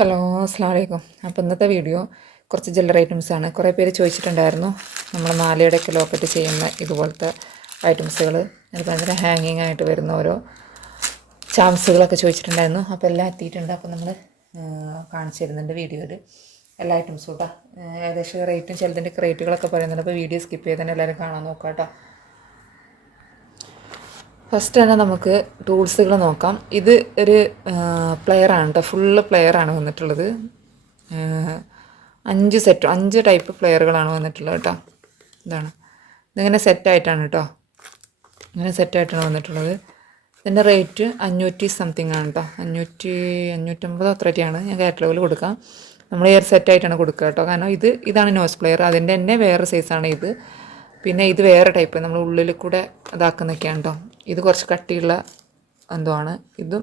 Hello അസ്സാം വലൈക്കും. അപ്പോൾ ഇന്നത്തെ വീഡിയോ കുറച്ച് ജ്വല്ലറി ഐറ്റംസാണ്. കുറേ പേര് ചോദിച്ചിട്ടുണ്ടായിരുന്നു നമ്മൾ മാലയുടെയൊക്കെ ലോക്കറ്റ് ചെയ്യുന്ന ഇതുപോലത്തെ ഐറ്റംസുകൾ, അതുപോലെ തന്നെ ഹാങ്ങിങ് ആയിട്ട് വരുന്ന ഓരോ ചാംസുകളൊക്കെ ചോദിച്ചിട്ടുണ്ടായിരുന്നു. അപ്പോൾ എല്ലാം എത്തിയിട്ടുണ്ട്. അപ്പോൾ നമ്മൾ കാണിച്ചു തരുന്നുണ്ട് വീഡിയോയിൽ എല്ലാ ഐറ്റംസും കേട്ടോ. ഏകദേശം റേറ്റും ചിലതിൻ്റെ റേറ്റുകളൊക്കെ പറയുന്നുണ്ട്. അപ്പോൾ വീഡിയോ സ്കിപ്പ് ചെയ്ത് തന്നെ എല്ലാവരും കാണാൻ നോക്കാം കേട്ടോ. ഫസ്റ്റ് തന്നെ നമുക്ക് ടൂൾസുകൾ നോക്കാം. ഇത് ഒരു പ്ലെയറാണ് കേട്ടോ, ഫുള്ള് പ്ലെയറാണ് വന്നിട്ടുള്ളത്. 5 ടൈപ്പ് പ്ലെയറുകളാണ് വന്നിട്ടുള്ളത് കേട്ടോ. ഇതാണ്, ഇതിങ്ങനെ സെറ്റായിട്ടാണ് കേട്ടോ, ഇങ്ങനെ സെറ്റായിട്ടാണ് വന്നിട്ടുള്ളത്. ഇതിൻ്റെ റേറ്റ് 500 സംതിങ് ആണ് കേട്ടോ. 550 അത്രയൊക്കെയാണ്. ഞാൻ കാറ്റലോഗിൽ കൊടുക്കാം. നമ്മൾ ഈ ഒരു സെറ്റായിട്ടാണ് കൊടുക്കുക കേട്ടോ. കാരണം ഇതാണ് നോസ് പ്ലെയർ, അതിൻ്റെ തന്നെ വേറെ സൈസാണ് ഇത്. പിന്നെ ഇത് വേറെ ടൈപ്പ്, നമ്മൾ ഉള്ളിൽ കൂടെ ഇതാക്കുന്നൊക്കെയാണ് കേട്ടോ. ഇത് കുറച്ച് കട്ടിയുള്ള എന്തോ ആണ്. ഇതും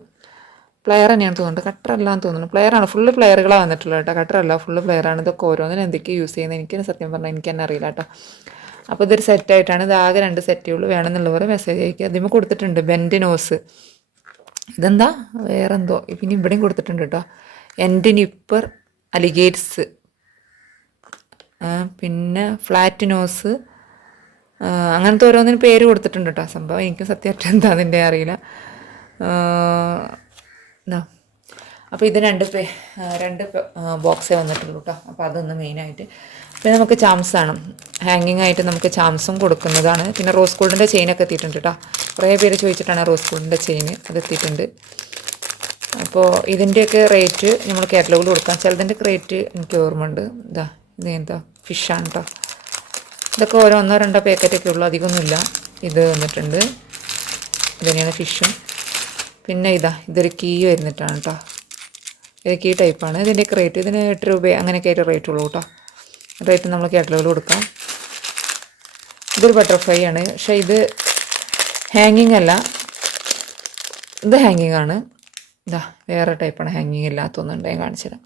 പ്ലെയർ തന്നെയാണ് തോന്നുന്നുണ്ട്, കട്ടറല്ലാന്ന് തോന്നുന്നു. പ്ലെയറാണ്, ഫുള്ള് പ്ലെയറുകളാണ് വന്നിട്ടുള്ളത് കേട്ടോ, കട്ടറല്ല, ഫുള്ള് പ്ലെയറാണ്. ഇതൊക്കെ ഓരോന്നിനും എന്തൊക്കെയാണ് യൂസ് ചെയ്യുന്നത് എനിക്ക് സത്യം പറഞ്ഞാൽ എനിക്ക് തന്നെ അറിയില്ല കേട്ടോ. അപ്പോൾ ഇതൊരു സെറ്റായിട്ടാണ്. ഇത് ആകെ 2 സെറ്റേ ഉള്ളൂ. വേണമെന്നുള്ളവർ മെസ്സേജ് അയക്കുക. അതിന് കൊടുത്തിട്ടുണ്ട് ബെൻഡ് നോസ്. ഇതെന്താ വേറെന്തോ പിന്നെ ഇവിടെയും കൊടുത്തിട്ടുണ്ട് കേട്ടോ. എൻഡ് നിപ്പർ അലിഗേറ്റ്സ്, പിന്നെ ഫ്ലാറ്റ് നോസ്, അങ്ങനത്തെ ഓരോന്നിനും പേര് കൊടുത്തിട്ടുണ്ട് കേട്ടോ. സംഭവം എനിക്ക് സത്യമായിട്ട് എന്താ അതിൻ്റെ അറിയില്ല. അപ്പോൾ ഇത് രണ്ട് ബോക്സേ വന്നിട്ടുള്ളൂ കേട്ടോ. അപ്പോൾ അതൊന്ന് മെയിനായിട്ട്. പിന്നെ നമുക്ക് ചാംസാണ്, ഹാങ്ങിങ് ആയിട്ട് നമുക്ക് ചാംസും കൊടുക്കുന്നതാണ്. പിന്നെ റോസ് ഗോൾഡിൻ്റെ ചെയിനൊക്കെ എത്തിയിട്ടുണ്ട് കേട്ടോ. കുറേ പേര് ചോദിച്ചിട്ടാണ് റോസ് ഗോൾഡിൻ്റെ ചെയിൻ, അത് എത്തിയിട്ടുണ്ട്. അപ്പോൾ ഇതിൻ്റെയൊക്കെ റേറ്റ് നമ്മൾ കാറ്റലോഗിൽ കൊടുക്കാം. ചിലതിൻ്റെ റേറ്റ് എനിക്ക് ഓർമ്മയുണ്ട്. ഇത് എന്താ ഫിഷാണ് കേട്ടോ. ഇതൊക്കെ ഓരോ 1-2 പാക്കറ്റൊക്കെ ഉള്ളൂ, അധികമൊന്നുമില്ല. ഇത് വന്നിട്ടുണ്ട്, ഇതന്നെയാണ് ഫിഷും. പിന്നെ ഇതൊരു കീ വരുന്നിട്ടാണ് കേട്ടോ. ഇത് കീ ടൈപ്പാണ്. ഇതിൻ്റെയൊക്കെ റേറ്റ് ഇതിന് 8 രൂപ അങ്ങനെയൊക്കെ ആയിട്ട് റേറ്റ് ഉള്ളൂ കേട്ടോ. റേറ്റ് നമ്മൾ കാറ്റലോഗിൽ കൊടുക്കാം. ഇതൊരു ബട്ടർഫ്ലൈ ആണ്, പക്ഷേ ഇത് ഹാങ്ങിങ് അല്ല, ഇത് ഹാങ്ങിങ് ആണ്. വേറെ ടൈപ്പാണ്, ഹാങ്ങിങ് ഇല്ലാത്തൊന്നുണ്ട്, ഞാൻ കാണിച്ചുതരാം.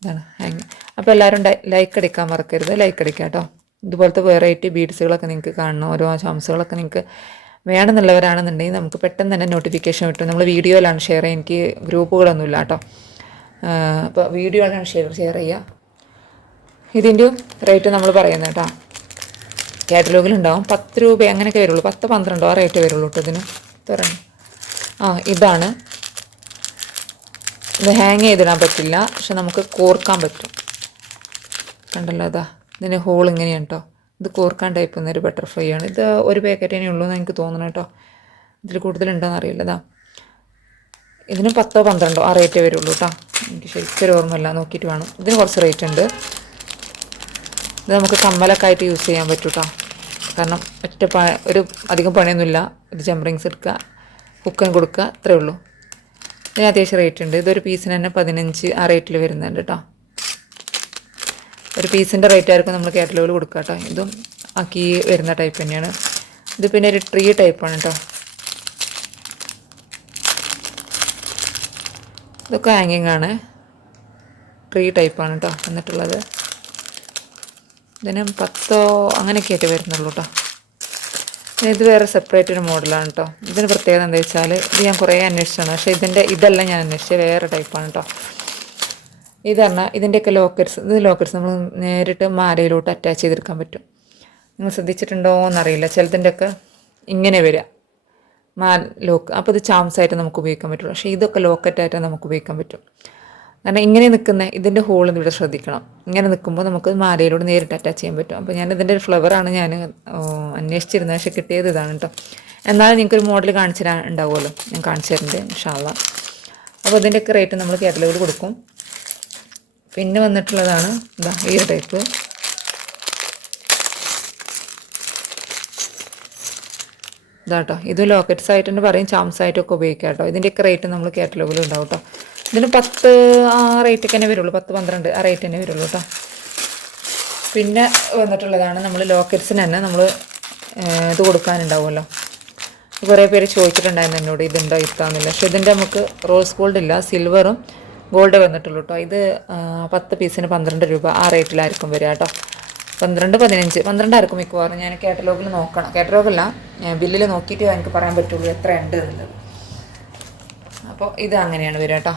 ഇതാണ് ഹാങ്ങിങ്. അപ്പോൾ എല്ലാവരും ലൈക്ക് അടിക്കാൻ മറക്കരുത്, ലൈക്ക് അടിക്കാം കേട്ടോ. ഇതുപോലത്തെ വെറൈറ്റി ബീഡ്സുകളൊക്കെ നിങ്ങൾക്ക് കാണണം, ഓരോ ചാംസുകളൊക്കെ നിങ്ങൾക്ക് വേണമെന്നുള്ളവരാണെന്നുണ്ടെങ്കിൽ നമുക്ക് പെട്ടെന്ന് തന്നെ നോട്ടിഫിക്കേഷൻ കിട്ടും. നമ്മൾ വീഡിയോയിലാണ് ഷെയർ ചെയ്യുക, എനിക്ക് ഗ്രൂപ്പുകളൊന്നുമില്ല കേട്ടോ. അപ്പോൾ വീഡിയോയിലാണ് ഷെയർ ചെയ്യുക. ഇതിൻ്റെയും റേറ്റ് നമ്മൾ പറയുന്നത് കേട്ടോ, കാറ്റലോഗിലുണ്ടാവും. 10 രൂപ അങ്ങനെയൊക്കെ വരുള്ളൂ, 10-12 ആ റേറ്റ് വരുള്ളൂ കേട്ടോ. ഇതിന് തുറന്ന് ഇതാണ്. ഇത് ഹാങ് ചെയ്തിടാൻ പറ്റില്ല, പക്ഷെ നമുക്ക് കോർക്കാൻ പറ്റും. കണ്ടല്ലോ, ഇതിന് ഹോൾ ഇങ്ങനെയാണ് കേട്ടോ. ഇത് കോർക്കാൻ ടൈപ്പ് എന്നൊരു ബട്ടർഫ്ലൈ ആണ്. ഇത് ഒരു പാക്കറ്റ് തന്നെ ഉള്ളൂ എന്ന് എനിക്ക് തോന്നുന്നു കേട്ടോ. ഇതിൽ കൂടുതലുണ്ടോയെന്ന് അറിയില്ല. ഇതിന് 10-12 ആ റേറ്റേ വരുള്ളൂ കേട്ടോ. എനിക്ക് ശരിക്കൊരു ഓർമ്മയില്ല, നോക്കിയിട്ട് വേണം. ഇതിന് കുറച്ച് റേറ്റ് ഉണ്ട്. ഇത് നമുക്ക് കമ്മലൊക്കെ ആയിട്ട് യൂസ് ചെയ്യാൻ പറ്റും കേട്ടോ. കാരണം ഒരു അധികം പണിയൊന്നുമില്ല. ഇത് ജംറിങ്സ് എടുക്കുക, ഹുക്കൻ കൊടുക്കുക, അത്രേ ഉള്ളൂ. ഇതിന് അത്യാവശ്യം റേറ്റ് ഉണ്ട്. ഇതൊരു പീസിന് തന്നെ 15 ആ റേറ്റിൽ വരുന്നുണ്ട് കേട്ടോ. ഒരു പീസിൻ്റെ റേറ്റ് ആയിരിക്കും നമ്മൾ കാറ്റലോഗിൽ കൊടുക്കുക കേട്ടോ. ഇതും ആക്കി വരുന്ന ടൈപ്പ് തന്നെയാണ്. ഇത് പിന്നെ ഒരു ട്രീ ടൈപ്പാണ് കേട്ടോ. ഇതൊക്കെ ഹാങ്ങിങ് ആണ്, ട്രീ ടൈപ്പാണ് കേട്ടോ എന്നിട്ടുള്ളത്. ഇതിന് 10 അങ്ങനെയൊക്കെ ആയിട്ട് വരുന്നുള്ളൂ കേട്ടോ. ഇത് വേറെ സെപ്പറേറ്റ് ഒരു മോഡലാണ് കേട്ടോ. ഇതിന് പ്രത്യേകത എന്താ വെച്ചാൽ, ഇത് ഞാൻ കുറേ അന്വേഷിച്ചാണ്, പക്ഷേ ഇതല്ല ഞാൻ അന്വേഷിച്ചത്, വേറെ ടൈപ്പാണ് കേട്ടോ. ഇത് പറഞ്ഞാൽ ഇതിൻ്റെയൊക്കെ ലോക്കറ്റ്സ് നമ്മൾ നേരിട്ട് മാലയിലോട്ട് അറ്റാച്ച് ചെയ്തെടുക്കാൻ പറ്റും. നിങ്ങൾ ശ്രദ്ധിച്ചിട്ടുണ്ടോ എന്നറിയില്ല, ചിലതിൻ്റെയൊക്കെ ഇങ്ങനെ വരിക ലോക്ക്. അപ്പോൾ ഇത് ചാംസായിട്ട് നമുക്ക് ഉപയോഗിക്കാൻ പറ്റുള്ളൂ. പക്ഷേ ഇതൊക്കെ ലോക്കറ്റായിട്ട് നമുക്ക് ഉപയോഗിക്കാൻ പറ്റും. കാരണം ഇങ്ങനെ നിൽക്കുന്ന ഇതിൻ്റെ ഹോൾ ഇവിടെ ശ്രദ്ധിക്കണം. ഇങ്ങനെ നിൽക്കുമ്പോൾ നമുക്ക് മാലയിലൂടെ നേരിട്ട് അറ്റാച്ച് ചെയ്യാൻ പറ്റും. അപ്പോൾ ഇതിൻ്റെ ഒരു ഫ്ലവറാണ് ഞാൻ അന്വേഷിച്ചിരുന്നത്, പക്ഷേ കിട്ടിയത് ഇതാണ് കേട്ടോ. എന്നാലും നിങ്ങൾക്കൊരു മോഡൽ കാണിച്ചു തരാൻ ഉണ്ടാവുമല്ലോ, ഞാൻ കാണിച്ചു തരുന്നുണ്ട് ഇൻഷാ അല്ലാ. അപ്പോൾ ഇതിൻ്റെയൊക്കെ റേറ്റ് നമ്മൾ കാറ്റലോഗിൽ കൊടുക്കും. പിന്നെ വന്നിട്ടുള്ളതാണ് ഈ ഒരു ടൈപ്പ്. ഇതാട്ടോ, ഇത് ലോക്കറ്റ്സ് ആയിട്ട് തന്നെ പറയും, ചാംസ് ആയിട്ടൊക്കെ ഉപയോഗിക്കാം കേട്ടോ. ഇതിൻ്റെയൊക്കെ റേറ്റ് നമ്മൾ കാറ്റലോഗിൽ ഉണ്ടാവും കേട്ടോ. ഇതിന് 10 ആ റേറ്റൊക്കെ തന്നെ വരുള്ളൂ, 10-12 ആ റേറ്റ് തന്നെ വരുള്ളൂ കേട്ടോ. പിന്നെ വന്നിട്ടുള്ളതാണ് നമ്മൾ ലോക്കറ്റ്സിന് തന്നെ നമ്മൾ ഇത് കൊടുക്കാനുണ്ടാവുമല്ലോ. കുറേ പേര് ചോദിച്ചിട്ടുണ്ടായിരുന്നു എന്നോട്, ഇതുണ്ടോ ഇത്താന്നില്ല. പക്ഷേ ഇതിൻ്റെ നമുക്ക് റോസ് ഗോൾഡ് ഇല്ല, സിൽവറും ഗോൾഡ് വന്നിട്ടുള്ളൂ കേട്ടോ. ഇത് 10 പീസിന് 12 രൂപ ആ റേറ്റിലായിരിക്കും വരിക കേട്ടോ. 12-15 ആയിരിക്കും മിക്കവാറും. ഞാൻ കാറ്റലോഗിൽ നോക്കണം, കാറ്റലോഗല്ല ബില്ലിൽ നോക്കിയിട്ട് എനിക്ക് പറയാൻ പറ്റുള്ളൂ എത്ര ഉണ്ട് എന്നുള്ളത്. അപ്പോൾ ഇത് അങ്ങനെയാണ് വരിക കേട്ടോ.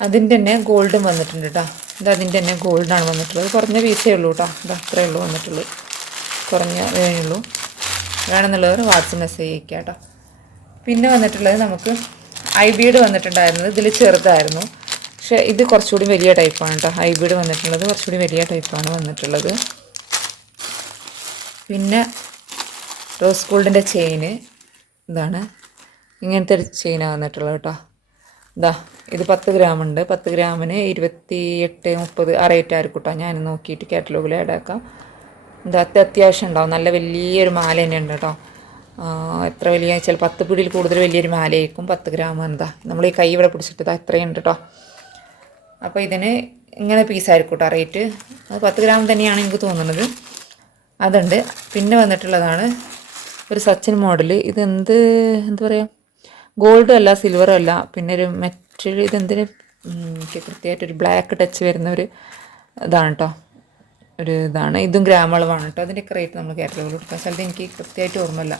അതിൻ്റെ തന്നെ ഗോൾഡും വന്നിട്ടുണ്ട് കേട്ടോ. ഇത് അതിൻ്റെ തന്നെ ഗോൾഡാണ് വന്നിട്ടുള്ളത്. കുറഞ്ഞ പീസേ ഉള്ളൂ കേട്ടോ. ഇത് അത്രയേ ഉള്ളൂ വന്നിട്ടുള്ളൂ. കുറഞ്ഞ വേണുള്ളൂ. വേണമെന്നുള്ളവർ വാട്സപ്പ് മെസ്സേജ് അയക്കുക കേട്ടോ. പിന്നെ വന്നിട്ടുള്ളത് നമുക്ക് ഐബീഡ് വന്നിട്ടുണ്ടായിരുന്നത് ഇതിൽ ചെറുതായിരുന്നു. പക്ഷേ ഇത് കുറച്ചുകൂടി വലിയ ടൈപ്പാണ് കേട്ടോ. ഐബീഡ് വന്നിട്ടുള്ളത് കുറച്ചുകൂടി വലിയ ടൈപ്പാണ് വന്നിട്ടുള്ളത്. പിന്നെ റോസ് ഗോൾഡിൻ്റെ ചെയിന് ഇതാണ്. ഇങ്ങനത്തെ ഒരു ചെയിനാണ് വന്നിട്ടുള്ളത് കേട്ടോ. ഇതാ ഇത് 10 ഗ്രാമുണ്ട്. 10 ഗ്രാമിന് 28-30 ആ റേറ്റ് ആയിരിക്കും കേട്ടോ. ഞാൻ നോക്കിയിട്ട് കാറ്റലോഗിൽ ആഡാക്കാം. ഇത് അത്യാവശ്യം ഉണ്ടാവും. നല്ല വലിയൊരു മാല തന്നെ ഉണ്ട് കേട്ടോ. എത്ര വലിയ വെച്ചാൽ 10 പിടിയിൽ കൂടുതൽ വലിയൊരു മാലയായിരിക്കും. 10 ഗ്രാം എന്താ നമ്മൾ ഈ കൈ ഇവിടെ പിടിച്ചിട്ട് അത്രയുണ്ട് കേട്ടോ. അപ്പോൾ ഇതിന് ഇങ്ങനെ പീസായിരിക്കും കേട്ടോ റേറ്റ്. അത് 10 ഗ്രാം തന്നെയാണ് എനിക്ക് തോന്നുന്നത്. അതുണ്ട്. പിന്നെ വന്നിട്ടുള്ളതാണ് ഒരു സച്ചിൻ മോഡൽ. ഇതെന്ത് പറയുക, ഗോൾഡും അല്ല സിൽവറും അല്ല. പിന്നെ ഒരു മെറ്റൽ, ഇതെന്തിന് എനിക്ക് കൃത്യമായിട്ടൊരു ബ്ലാക്ക് ടച്ച് വരുന്ന ഒരു ഇതാണ് കേട്ടോ. ഒരു ഇതാണ്. ഇതും ഗ്രാം അളവാണ് കേട്ടോ. അതിൻ്റെയൊക്കെ റേറ്റ് നമ്മൾ കാറ്റലോഗിൽ കൊടുക്കാം. ചിലത് എനിക്ക് കൃത്യമായിട്ട് ഓർമ്മയില്ല,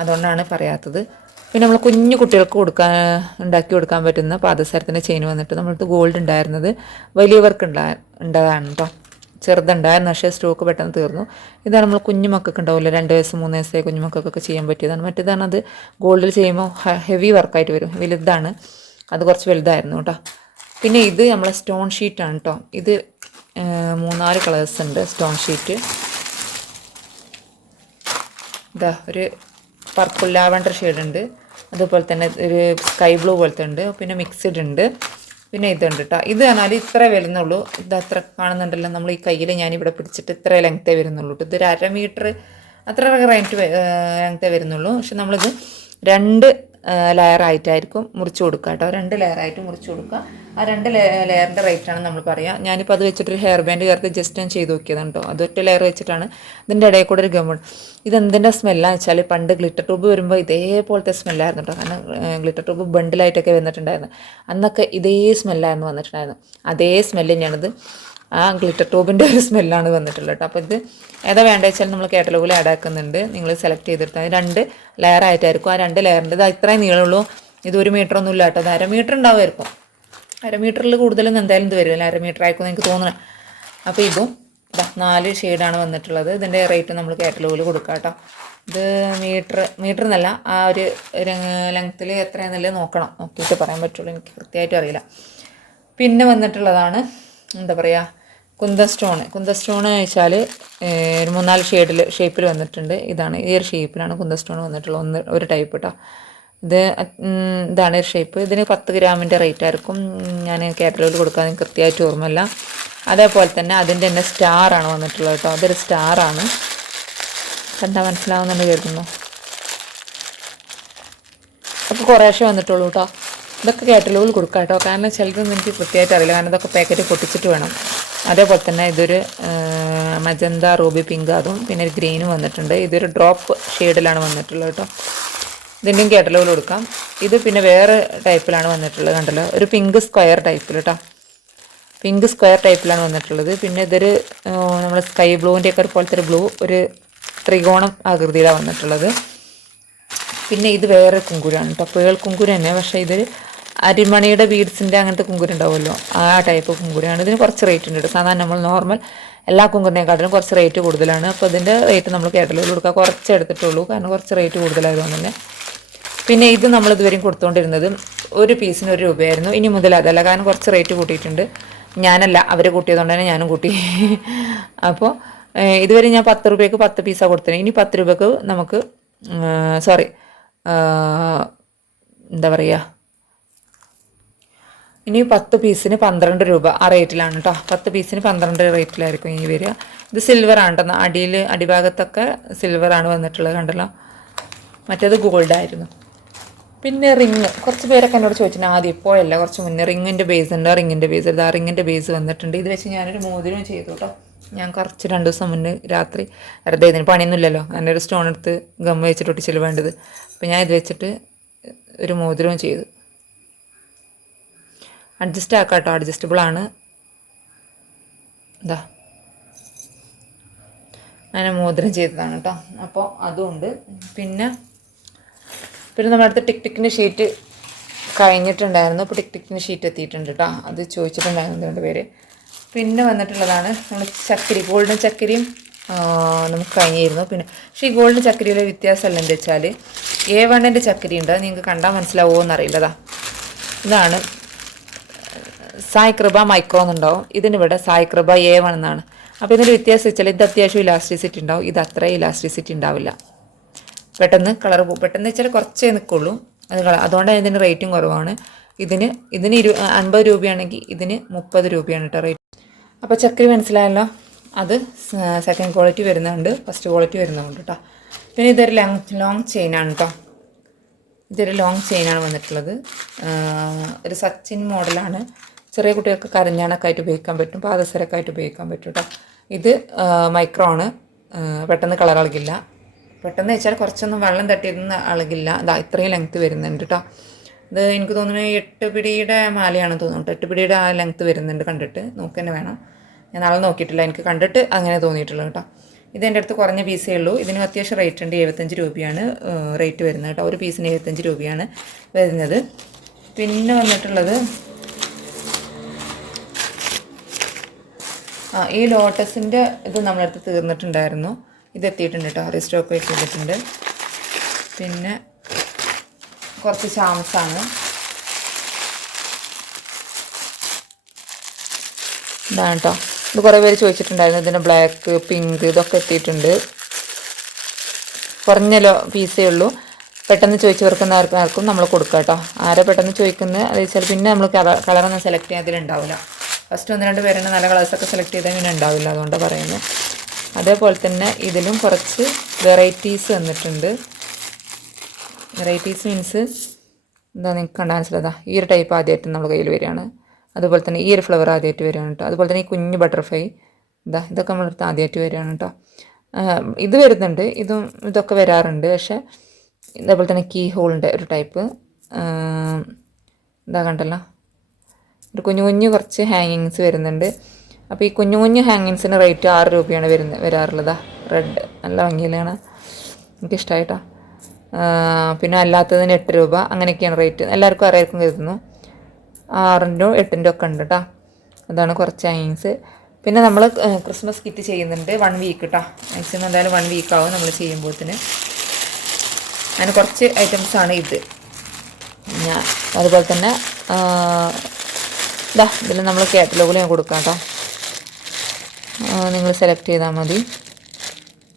അതുകൊണ്ടാണ് പറയാത്തത്. പിന്നെ നമ്മൾ കുഞ്ഞു കുട്ടികൾക്ക് ഉണ്ടാക്കി കൊടുക്കാൻ പറ്റുന്ന പാദസരത്തിൻ്റെ ചെയിൻ വന്നിട്ട് നമ്മൾക്ക് ഗോൾഡ് ഉണ്ടായിരുന്നത് വലിയവർക്ക് ഉണ്ടായതാണ് കേട്ടോ. ചെറുതുണ്ടായിരുന്നു, പക്ഷേ സ്റ്റോക്ക് പെട്ടെന്ന് തീർന്നു. ഇതാണ് നമ്മൾ കുഞ്ഞുമക്കൊക്കെ ഉണ്ടാവില്ല, 2 വയസ്സ് 3 വയസ്സായ കുഞ്ഞുമക്കൊക്കെ ചെയ്യാൻ പറ്റിയതാണ്. മറ്റേതാണ് അത് ഗോൾഡിൽ ചെയ്യുമ്പോൾ ഹെവി വർക്കായിട്ട് വരും. വലുതാണ്, അത് കുറച്ച് വലുതായിരുന്നു കേട്ടോ. പിന്നെ ഇത് നമ്മളെ സ്റ്റോൺ ഷീറ്റാണ് കേട്ടോ. ഇത് 3-4 കളേഴ്സ് ഉണ്ട് സ്റ്റോൺ ഷീറ്റ്. ഇതാ ഒരു പർപ്പിൾ ലാവൻഡർ ഷെയ്ഡ് ഉണ്ട്, അതുപോലെ തന്നെ ഒരു സ്കൈ ബ്ലൂ പോലത്തെ ഉണ്ട്, പിന്നെ മിക്സ്ഡ് ഉണ്ട്, പിന്നെ ഇതുണ്ട് കേട്ടോ. ഇത് പറഞ്ഞാൽ ഇത്ര വരുന്നുള്ളൂ. ഇത് അത്ര കാണുന്നുണ്ടല്ലോ, നമ്മൾ ഈ കയ്യിൽ ഞാനിവിടെ പിടിച്ചിട്ട് ഇത്ര ലെങ്ത്തേ വരുന്നുള്ളൂ. ഇതൊരു 1/2 മീറ്റർ അത്ര ലെങ്ത്തേ വരുന്നുള്ളൂ. പക്ഷെ നമ്മളിത് 2 ലെയറായിട്ടായിരിക്കും മുറിച്ച് കൊടുക്കുക കേട്ടോ. 2 ലെയറായിട്ട് മുറിച്ച് കൊടുക്കുക. ആ 2 ലെയറിൻ്റെ റേറ്റാണ് നമ്മൾ പറയുക. ഞാനിപ്പോൾ അത് വെച്ചിട്ടൊരു ഹെയർ ബാൻഡ് ചേർത്ത് ജസ്റ്റ് ഞാൻ ചെയ്ത് നോക്കിയതാണ് കേട്ടോ. അത് 1 ലെയർ വെച്ചിട്ടാണ്. ഇതിൻ്റെ ഇടയിൽ കൂടെ ഒരു ഗമ്മൺ. ഇതെന്തിൻ്റെ സ്മെല്ലാന്ന് വെച്ചാൽ പണ്ട് ഗ്ലിറ്റർ ട്യൂബ് വരുമ്പോൾ ഇതേപോലത്തെ സ്മെല്ലായിരുന്നു കേട്ടോ. കാരണം ഗ്ലിറ്റർ ട്യൂബ് ബണ്ടിലായിട്ടൊക്കെ വന്നിട്ടുണ്ടായിരുന്നു. അന്നൊക്കെ ഇതേ സ്മെല്ലായിരുന്നു വന്നിട്ടുണ്ടായിരുന്നു. അതേ സ്മെല്ല് തന്നെയാണിത്. ആ ഗ്ലിറ്റർ ട്യൂബിൻ്റെ ഒരു സ്മെല്ലാണ് വന്നിട്ടുള്ളത് കേട്ടോ. അപ്പോൾ ഇത് ഏതാ വേണ്ടത് വെച്ചാൽ നമ്മൾ കാറ്റലോഗിൽ ആഡ് ആക്കുന്നുണ്ട്. നിങ്ങൾ സെലക്ട് ചെയ്തെടുത്താൽ 2 ലെയർ ആയിട്ടായിരിക്കും. ആ 2 ലെയറിൻ്റെ ഇത് ഇത്രയും നീളമുള്ളൂ. ഇത് 1 മീറ്റർ ഒന്നും ഇല്ല കേട്ടോ. അത് 1/2 മീറ്റർ ഉണ്ടാവുമായിരിക്കും. 1/2 മീറ്ററിൽ കൂടുതലൊന്നും എന്തായാലും ഇത് വരില്ല. 1/2 മീറ്റർ ആയിരിക്കും എനിക്ക് തോന്നുന്നത്. അപ്പോൾ ഇതും 4 ഷെയ്ഡാണ് വന്നിട്ടുള്ളത്. ഇതിൻ്റെ റേറ്റ് നമ്മൾ കാറ്റലോഗിൽ കൊടുക്കാം കേട്ടോ. ഇത് മീറ്റർ എന്നല്ല, ആ ഒരു ലെങ്ത്തിൽ എത്രയാണെന്നുള്ളത് നോക്കിയിട്ട് പറയാൻ പറ്റുള്ളൂ. എനിക്ക് കൃത്യമായിട്ട് അറിയില്ല. പിന്നെ വന്നിട്ടുള്ളതാണ് എന്താ പറയുക, കുന്തൻ സ്റ്റോൺ വെച്ചാൽ ഒരു 3-4 ഷേപ്പിൽ വന്നിട്ടുണ്ട്. ഇതാണ് ഈ ഒരു ഷേപ്പിലാണ് കുന്തൻ സ്റ്റോൺ വന്നിട്ടുള്ളത്. ഒരു ടൈപ്പ് കേട്ടോ. ഇതാണ് ഒരു ഷേപ്പ്. ഇതിന് 10 ഗ്രാമിൻ്റെ റേറ്റ് ആയിരിക്കും. ഞാൻ കാറ്റലോഗിൽ കൊടുക്കാൻ കൃത്യമായിട്ട് ഓർമ്മയില്ല. അതേപോലെ തന്നെ അതിൻ്റെ തന്നെ സ്റ്റാറാണ് വന്നിട്ടുള്ളത് കേട്ടോ. അതൊരു സ്റ്റാറാണ്. കണ്ടാൽ മനസ്സിലാവുന്നുണ്ട് കരുതുന്നു. അപ്പോൾ കുറേശ്ശേ വന്നിട്ടുള്ളൂ കേട്ടോ. ഇതൊക്കെ കാറ്റലോഗിൽ കൊടുക്കാം കേട്ടോ. കാരണം ചിലതൊന്നും എനിക്ക് കൃത്യമായിട്ട് അറിയില്ല. കാരണം ഇതൊക്കെ പാക്കറ്റ് പൊട്ടിച്ചിട്ട് വേണം. അതേപോലെ തന്നെ ഇതൊരു മജന്ത റൂബി പിങ്ക്, അതും പിന്നെ ഒരു ഗ്രീനും വന്നിട്ടുണ്ട്. ഇതൊരു ഡ്രോപ്പ് ഷെയ്ഡിലാണ് വന്നിട്ടുള്ളത് കേട്ടോ. ഇതിൻ്റെയും കാറ്റലോഗിൽ കൊടുക്കാം. ഇത് പിന്നെ വേറെ ടൈപ്പിലാണ് വന്നിട്ടുള്ളത്, കണ്ടല്ലോ, ഒരു പിങ്ക് സ്ക്വയർ ടൈപ്പിൽ കേട്ടോ. പിങ്ക് സ്ക്വയർ ടൈപ്പിലാണ് വന്നിട്ടുള്ളത്. പിന്നെ ഇതൊരു നമ്മൾ സ്കൈ ബ്ലൂവിൻ്റെയൊക്കെ പോലത്തെ ഒരു ബ്ലൂ, ഒരു ത്രികോണം ആകൃതിയിലാണ് വന്നിട്ടുള്ളത്. പിന്നെ ഇത് വേറെ കുങ്കുരാണ് കേട്ടോ. പേൾ കുങ്കുരു തന്നെ, പക്ഷേ ഇതൊരു അരിമണിയുടെ ബീഡ്സിൻ്റെ അങ്ങനത്തെ കുങ്കുരു ഉണ്ടാവുമല്ലോ, ആ ടൈപ്പ് കുങ്കുരാണ്. ഇതിന് കുറച്ച് റേറ്റ് ഉണ്ട് കേട്ടോ. സാധാരണ നമ്മൾ നോർമൽ എല്ലാ കുങ്കുരിനെക്കാട്ടിലും കുറച്ച് റേറ്റ് കൂടുതലാണ്. അപ്പോൾ ഇതിൻ്റെ റേറ്റ് നമ്മൾ കാറ്റലോഗിൽ കൊടുക്കുക. കുറച്ച് എടുത്തിട്ടുള്ളൂ, കാരണം കുറച്ച് റേറ്റ് കൂടുതലായതുകൊണ്ട് തന്നെ. പിന്നെ ഇത് നമ്മൾ ഇതുവരെയും കൊടുത്തുകൊണ്ടിരുന്നത് ഒരു പീസിന് 1 രൂപയായിരുന്നു. ഇനി മുതൽ അതല്ല, കാരണം കുറച്ച് റേറ്റ് കൂട്ടിയിട്ടുണ്ട്. ഞാനല്ല, അവർ കൂട്ടിയതുകൊണ്ട് തന്നെ ഞാനും കൂട്ടി. അപ്പോൾ ഇതുവരെ ഞാൻ 10 രൂപയ്ക്ക് 10 പീസാണ് കൊടുത്തത്. ഇനി 10 രൂപയ്ക്ക് നമുക്ക് എന്താ പറയുക, ഇനി 10 പീസിന് 12 രൂപ ആ റേറ്റിലാണ് കേട്ടോ. 10 പീസിന് 12 റേറ്റിലായിരിക്കും ഇനി വരിക. ഇത് സിൽവറാണ് കേട്ടോ. അടിഭാഗത്തൊക്കെ സിൽവറാണ് വന്നിട്ടുള്ളത്, കണ്ടല്ലോ. മറ്റേത് ഗോൾഡായിരുന്നു. പിന്നെ റിങ്, കുറച്ച് പേരൊക്കെ എന്നോട് ചോദിച്ചിട്ടുണ്ട് ആദ്യം, ഇപ്പോഴല്ല, കുറച്ച് മുന്നേ. റിങ്ങിൻ്റെ ബേസ് ഉണ്ട്, റിങ്ങിൻ്റെ ബേസ് ഉണ്ട്. ആ റിങ്ങിൻ്റെ ബേസ് വന്നിട്ടുണ്ട്. ഇത് വെച്ച് ഞാനൊരു മോതിരം ചെയ്തു കേട്ടോ. ഞാൻ കുറച്ച് 2 ദിവസം മുന്നേ രാത്രി വെറുതെ ഇതിന് പണിയൊന്നുമില്ലല്ലോ, ഞാനൊരു സ്റ്റോൺ എടുത്ത് ഗം വെച്ചിട്ട് ഒട്ടിച്ചില്ല വേണ്ടത്. അപ്പോൾ ഞാൻ ഇത് വെച്ചിട്ട് ഒരു മോതിരവും ചെയ്തു. അഡ്ജസ്റ്റ് ആക്കാം കേട്ടോ, അഡ്ജസ്റ്റബിളാണ്. എന്താ ഞാൻ മോതിരം ചെയ്തതാണ് കേട്ടോ. അപ്പോൾ അതുകൊണ്ട് പിന്നെ നമ്മുടെ അടുത്ത് ടിക് ടിക്കിൻ്റെ ഷീറ്റ് കഴിഞ്ഞിട്ടുണ്ടായിരുന്നു. ഇപ്പോൾ ടിക് ടിക്കിന് ഷീറ്റ് എത്തിയിട്ടുണ്ട് കേട്ടോ. അത് ചോദിച്ചിട്ടുണ്ടായിരുന്നു 2 പേര്. പിന്നെ വന്നിട്ടുള്ളതാണ് നമ്മൾ ചക്കിരി, ഗോൾഡൻ ചക്കിരിയും നമുക്ക് കഴിഞ്ഞിരുന്നു. പിന്നെ പക്ഷേ ഈ ഗോൾഡൻ ചക്കിരിയിലെ വ്യത്യാസമല്ല എന്താ വെച്ചാൽ A1 ചക്കിരി ഉണ്ട്. അത് നിങ്ങൾക്ക് കണ്ടാൽ മനസ്സിലാവുമോ എന്നറിയില്ലതാ. ഇതാണ് സായ് കൃപ മൈക്രോ എന്നുണ്ടാവും. ഇതിനിവിടെ സായ് കൃപ A1 എന്നാണ്. അപ്പോൾ ഇതിൻ്റെ വ്യത്യാസം വെച്ചാൽ ഇത് അത്യാവശ്യം ഇലാസ്റ്റിസിറ്റി ഉണ്ടാവും, ഇത് അത്ര ഇലാസ്റ്റിസിറ്റി ഉണ്ടാവില്ല. പെട്ടെന്ന് കളർ പോകും. പെട്ടെന്ന് വെച്ചാൽ കുറച്ചേ നിൽക്കുള്ളൂ. അതുകൊണ്ടാണ് ഇതിന് റേറ്റും കുറവാണ്. ഇതിന് 50 രൂപയാണെങ്കിൽ ഇതിന് 30 രൂപയാണ് കേട്ടോ റേറ്റ്. അപ്പോൾ ചക്കരി മനസ്സിലായല്ലോ. അത് സെക്കൻഡ് ക്വാളിറ്റി വരുന്നുണ്ട്, ഫസ്റ്റ് ക്വാളിറ്റി വരുന്നുണ്ട് കേട്ടോ. പിന്നെ ഇതൊരു ലോങ് ചെയിനാണ് കേട്ടോ. ഇതൊരു ലോങ് ചെയിനാണ് വന്നിട്ടുള്ളത്. ഒരു സച്ചിൻ മോഡലാണ്. ചെറിയ കുട്ടികൾക്ക് കരഞ്ഞാണൊക്കെ ആയിട്ട് ഉപയോഗിക്കാൻ പറ്റും, പാദസരമൊക്കെ ആയിട്ട് ഉപയോഗിക്കാൻ പറ്റും കേട്ടോ. ഇത് മൈക്രോ ആണ്. പെട്ടെന്ന് കളർ അളകില്ല. പെട്ടെന്ന് വെച്ചാൽ കുറച്ചൊന്നും വെള്ളം തട്ടിയിരുന്ന അളകില്ല. അതാ ഇത്രയും ലെങ്ത്ത് വരുന്നുണ്ട് കേട്ടോ. ഇത് എനിക്ക് തോന്നുന്നു 8 പിടിയുടെ മാലയാണ് തോന്നുന്നു. 8 പിടിയുടെ ആ ലെങ്ത്ത് വരുന്നുണ്ട്. കണ്ടിട്ട് നോക്ക് തന്നെ വേണം. ഞാൻ നാളെ നോക്കിയിട്ടില്ല, എനിക്ക് കണ്ടിട്ട് അങ്ങനെ തോന്നിയിട്ടുള്ളൂ കേട്ടോ. ഇതെൻ്റെ അടുത്ത് കുറഞ്ഞ പീസേ ഉള്ളൂ. ഇതിന് അത്യാവശ്യം റേറ്റ് ഉണ്ട്. 75 രൂപയാണ് റേറ്റ് വരുന്നത് കേട്ടോ. ഒരു പീസിന് 75 രൂപയാണ് വരുന്നത്. പിന്നെ വന്നിട്ടുള്ളത് ഈ ലോട്ടസിൻ്റെ ഇത് നമ്മളടുത്ത് തീർന്നിട്ടുണ്ടായിരുന്നു. ഇത് എത്തിയിട്ടുണ്ട് കേട്ടോ. റീസ്റ്റോക്ക് ചെയ്തിട്ടുണ്ട്. പിന്നെ കുറച്ച് ചാംസാണ്. ഇതാണ് കേട്ടോ. ഇത് കുറേ പേര് ചോദിച്ചിട്ടുണ്ടായിരുന്നു. ഇതിന് ബ്ലാക്ക്, പിങ്ക് ഇതൊക്കെ എത്തിയിട്ടുണ്ട്. കുറഞ്ഞ പീസേ ഉള്ളൂ. പെട്ടെന്ന് ചോദിച്ചവർക്കും നമ്മൾ കൊടുക്കുക കേട്ടോ. ആരെ പെട്ടെന്ന് ചോദിക്കുന്നത് അത് വെച്ചാൽ പിന്നെ നമ്മൾ കളറൊന്നും സെലക്ട് ചെയ്യാൻ അതിലുണ്ടാവില്ല. ഫസ്റ്റ് 1-2 പേരെ നല്ല കളേഴ്സൊക്കെ സെലക്ട് ചെയ്താൽ പിന്നെ ഉണ്ടാവില്ല. അതുകൊണ്ടാണ് പറയുന്നത്. അതേപോലെ തന്നെ ഇതിലും കുറച്ച് വെറൈറ്റീസ് വന്നിട്ടുണ്ട്. വെറൈറ്റീസ് മീൻസ് എന്താ നിങ്ങൾക്ക് കണ്ടാൽ മനസ്സിലതാ. ഈ ഒരു ടൈപ്പ് ആദ്യമായിട്ട് നമ്മൾ കയ്യിൽ വരികയാണ്. അതുപോലെ തന്നെ ഈ ഒരു ഫ്ലവർ ആദ്യമായിട്ട് വരികയാണ് കേട്ടോ. അതുപോലെ തന്നെ ഈ കുഞ്ഞ് ബട്ടർഫ്ലൈ ഇതൊക്കെ നമ്മളടുത്ത് ആദ്യമായിട്ട് വരികയാണ് കേട്ടോ. ഇത് വരുന്നുണ്ട്, ഇതൊക്കെ വരാറുണ്ട്. പക്ഷേ അതേപോലെ തന്നെ കീ ഹോളിൻ്റെ ഒരു ടൈപ്പ് ഇതാ കണ്ടല്ലോ. ഒരു കുഞ്ഞു കുറച്ച് ഹാങ്ങിങ്സ് വരുന്നുണ്ട്. അപ്പോൾ ഈ കുഞ്ഞു ഹാങ്ങിങ്സിന് റേറ്റ് 6 രൂപയാണ് വരാറുള്ളതാ. റെഡ് നല്ല ഭംഗിയിലാണ്, എനിക്കിഷ്ടമായിട്ടോ. പിന്നെ അല്ലാത്തതിന് 8 രൂപ അങ്ങനെയൊക്കെയാണ് റേറ്റ്. എല്ലാവർക്കും അറിയാർക്കും കരുതുന്നു. 6-ൻ്റെ 8-ൻ്റെ ഒക്കെ ഉണ്ട് കേട്ടോ. അതാണ് കുറച്ച് ഹാങ്ങിങ്സ്. പിന്നെ നമ്മൾ ക്രിസ്മസ് കിറ്റ് ചെയ്യുന്നുണ്ട് 1 വീക്ക് കേട്ടോ. മാക്സിമം എന്തായാലും 1 വീക്ക് ആവും നമ്മൾ ചെയ്യുമ്പോഴത്തിന്. അതിന് കുറച്ച് ഐറ്റംസാണ് ഇത്. അതുപോലെ തന്നെ ഇതിൽ നമ്മൾ കാറ്റലോഗിൽ ഞാൻ കൊടുക്കാം കേട്ടോ. നിങ്ങൾ സെലക്ട് ചെയ്താൽ മതി.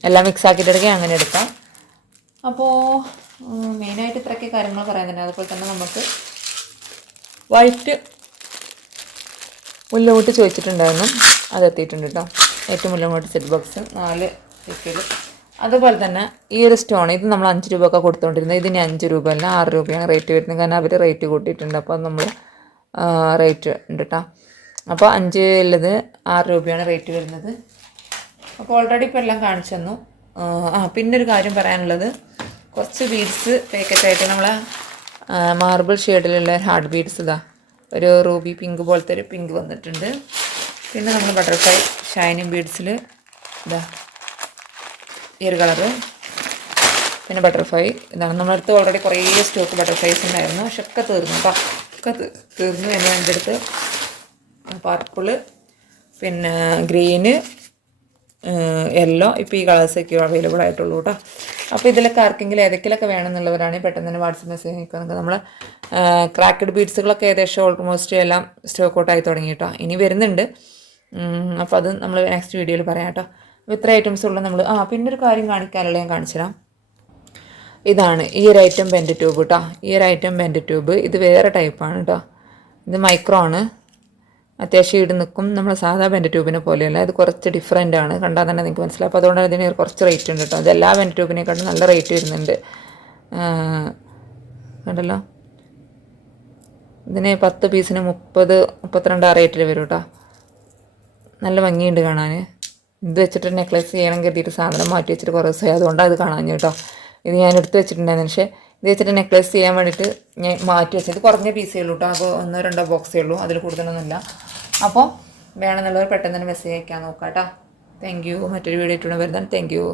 എല്ലാം മിക്സ് ആക്കിയിട്ടെടുക്കുക, അങ്ങനെ എടുക്കാം. അപ്പോൾ മെയിനായിട്ട് ഇത്രയൊക്കെ കാര്യങ്ങൾ പറയുന്നുണ്ട്. അതുപോലെ തന്നെ നമുക്ക് വൈറ്റ് മുല്ലമുട്ട് ചോദിച്ചിട്ടുണ്ടായിരുന്നു, അതെത്തിയിട്ടുണ്ട് കേട്ടോ. ഏറ്റവും മുല്ലമുട്ട് സെറ്റ് ബോക്സ് 4 സെറ്റിൽ. അതുപോലെ തന്നെ ഈ ഒരു സ്റ്റോൺ ഇത് നമ്മൾ 5 രൂപ ഒക്കെ കൊടുത്തുകൊണ്ടിരുന്നത്. ഇതിന് 5 രൂപ അല്ല 6 രൂപയാണ് റേറ്റ് വരുന്നത്. കാരണം അവർ റേറ്റ് കൂട്ടിയിട്ടുണ്ട്. അപ്പോൾ നമ്മൾ റേറ്റ് ഉണ്ട് കേട്ടോ. അപ്പോൾ 5 ഉള്ളത് 6 രൂപയാണ് റേറ്റ് വരുന്നത്. അപ്പോൾ ഓൾറെഡി ഇപ്പോൾ എല്ലാം കാണിച്ചു തന്നു. പിന്നൊരു കാര്യം പറയാനുള്ളത്, കുറച്ച് ബീഡ്സ് പാക്കറ്റായിട്ട് നമ്മളെ മാർബിൾ ഷെയ്ഡിലുള്ള ഹാർഡ് ബീഡ്സ് ഇതാ ഒരു റൂബി പിങ്ക് പോലത്തെ ഒരു പിങ്ക് വന്നിട്ടുണ്ട്. പിന്നെ നമ്മൾ ബട്ടർഫ്ലൈ ഷൈനിങ് ബീഡ്സിൽ ഇതാ ഈ ഒരു കളറ്. പിന്നെ ബട്ടർഫ്ലൈ ഇതാണ്. നമ്മുടെ അടുത്ത് ഓൾറെഡി കുറേ സ്റ്റോക്ക് ബട്ടർഫ്ലൈസ് ഉണ്ടായിരുന്നു. പക്ഷെ ഒക്കെ തീർന്നു കേട്ടോ. ഒക്കെ തീർന്നു. എൻ്റെ അടുത്ത് പർപ്പിള്, പിന്നെ ഗ്രീന്, യെല്ലോ, ഇപ്പോൾ ഈ കളേഴ്സൊക്കെ അവൈലബിൾ ആയിട്ടുള്ളൂ കേട്ടോ. അപ്പോൾ ഇതിലൊക്കെ ആർക്കെങ്കിലും ഏതൊക്കെയൊക്കെ വേണമെന്നുള്ളവരാണെങ്കിൽ പെട്ടെന്ന് തന്നെ വാട്സപ്പ് മെസ്സേജ് അയക്കുക. നമ്മൾ ക്രാക്കഡ് ബീഡ്സുകളൊക്കെ ഏകദേശം ഓൾമോസ്റ്റ് എല്ലാം സ്റ്റോക്ക് ഔട്ടായി തുടങ്ങി കേട്ടോ. ഇനി വരുന്നുണ്ട്. അപ്പോൾ അത് നമ്മൾ നെക്സ്റ്റ് വീഡിയോയിൽ പറയാം കേട്ടോ. അപ്പോൾ ഇത്ര ഐറ്റംസ് ഉള്ള നമ്മൾ പിന്നൊരു കാര്യം കാണിക്കാനുള്ള ഞാൻ കാണിച്ചു തരാം. ഇതാണ് ഈ ഒരു ഐറ്റം ബെൻഡ് ട്യൂബ് കേട്ടോ. ഈ ഒരു ഐറ്റം ബെൻഡ് ട്യൂബ് ഇത് വേറെ ടൈപ്പാണ് കേട്ടോ. ഇത് മൈക്രോ ആണ്. അത്യാവശ്യം ഈട് നിൽക്കും. നമ്മൾ സാധാ ബെൻഡ് ട്യൂബിനെ പോലെയല്ല, ഇത് കുറച്ച് ഡിഫറെൻ്റ് ആണ്. കണ്ടാൽ തന്നെ നിങ്ങൾക്ക് മനസ്സിലാവും. അപ്പോൾ അതുകൊണ്ട് ഇതിന് കുറച്ച് റേറ്റ് ഉണ്ട് കേട്ടോ. ഇതെല്ലാ ബെൻഡ് ട്യൂബിനെക്കാട്ടും നല്ല റേറ്റ് വരുന്നുണ്ട്. കണ്ടല്ലോ, ഇതിന് 10 പീസിന് 30-32 ആ റേറ്റിൽ വരും കേട്ടോ. നല്ല ഭംഗിയുണ്ട് കാണാൻ. ഇത് വെച്ചിട്ട് നെക്ലസ് ചെയ്യണം കരുതിയിട്ട് സാധനം മാറ്റി വെച്ചിട്ട് കുറേ ദിവസമായി, അതുകൊണ്ടാണ് ഇത് കാണാൻ കേട്ടോ. ഇത് ഞാൻ എടുത്ത് വെച്ചിട്ടുണ്ടായിരുന്നു. പക്ഷേ ഇത് വെച്ചിട്ട് നെക്ലസ് ചെയ്യാൻ വേണ്ടിയിട്ട് ഞാൻ മാറ്റി വെച്ചത്. കുറഞ്ഞ പീസേ ഉള്ളൂ കേട്ടോ. അപ്പോൾ 1-2 ബോക്സേ ഉള്ളൂ, അതിൽ കൂടുതലൊന്നുമില്ല. അപ്പോൾ വേണമെന്നുള്ളവർ പെട്ടെന്ന് തന്നെ മെസ്സേജ് അയക്കാൻ നോക്കാം കേട്ടോ. Thank you. മറ്റൊരു വീഡിയോ ഇട്ടുകൊണ്ട് വരുന്നതാണ്. Thank you.